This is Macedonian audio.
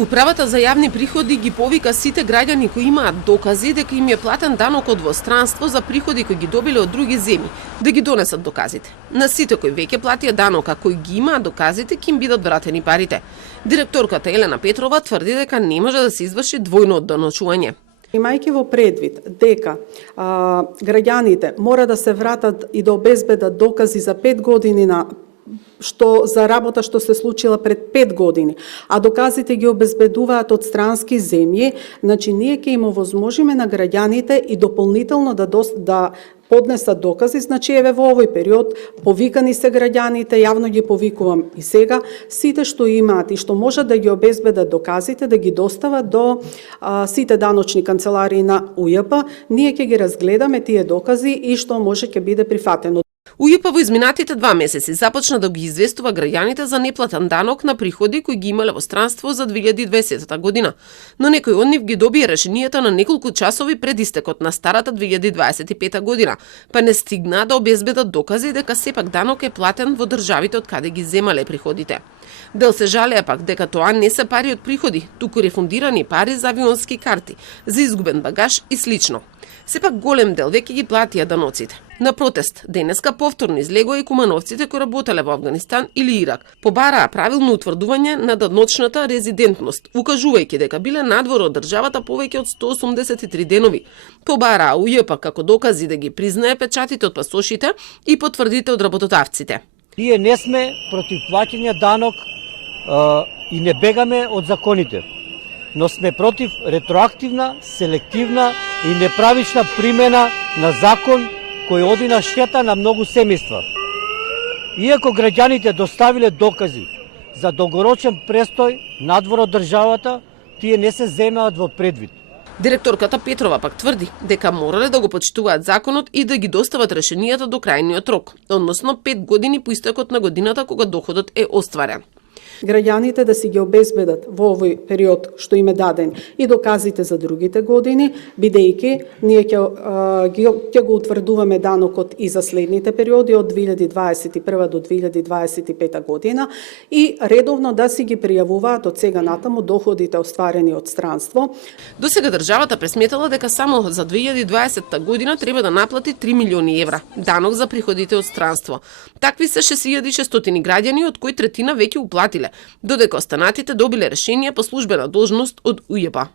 Управата за јавни приходи ги повика сите граѓани кои имаат докази дека им е платен данок од двостранство за приходи кои ги добиле од други земји, да ги донесат доказите. На сите кои веќе платија данока, кои ги имаат доказите, ќе им бидат вратени парите. Директорката Елена Петрова тврди дека не може да се изврши двојно одданочување. Имајќи во предвид дека граѓаните мора да се вратат и да обезбедат докази за 5 години за работа што се случила пред 5 години, а доказите ги обезбедуваат од странски земји, значи ние ќе им овозможиме на граѓаните и дополнително да поднесат докази, значи еве во овој период повикани се граѓаните, јавно ги повикувам и сега, сите што имаат и што можат да ги обезбедат доказите, да ги достават до сите даночни канцеларии на УЈП, ние ќе ги разгледаме тие докази и што може ќе биде прифатено. УЈП во изминатите 2 месеци започна да ги известува граѓаните за неплатен данок на приходи кои ги имале во странство за 2020 година, но некој од нив ги добија решенијата на неколку часови пред истекот на старата 2025 година, па не стигнаа да обезбедат докази дека сепак данок е платен во државите од каде ги земале приходите. Дел се жалеа пак дека тоа не се пари од приходи, туку рефундирани пари за авионски карти, за изгубен багаж и слично. Сепак голем дел веќе ги платија даноците. На протест денеска повторно излегоа и кумановците кои работеле во Авганистан или Ирак. Побараа правилно утврдување на даночната резидентност, укажувајќи дека биле надвор од државата повеќе од 183 денови. Побараа УЈП како докази да ги признае печатите од пасошите и потврдите од работодавците. Ние не сме против плаќање данок и не бегаме од законите, но сме против ретроактивна, селективна и неправична примена на закон кој оди на штета на многу семејства. Иако граѓаните доставиле докази за долгорочен престој надвор од државата, тие не се земаат во предвид. Директорката Петрова пак тврди дека морале да го почитуваат законот и да ги достават решенијата до крајниот рок, односно 5 години по истекот на годината кога доходот е остварен. Граѓаните да си ги обезбедат во овој период што им е даден и доказите за другите години, бидејќи ние ќе го утврдуваме данокот и за следните периоди од 2021 до 2025 година и редовно да си ги пријавуваат од сега натаму доходите остварени од странство. До сега државата пресметала дека само за 2020 година треба да наплати 3 милиони евра данок за приходите од странство. Такви се 6600 граѓани, од кои третина веќе уплатиле, додека останатите добиле решение по службена должност од УЈП.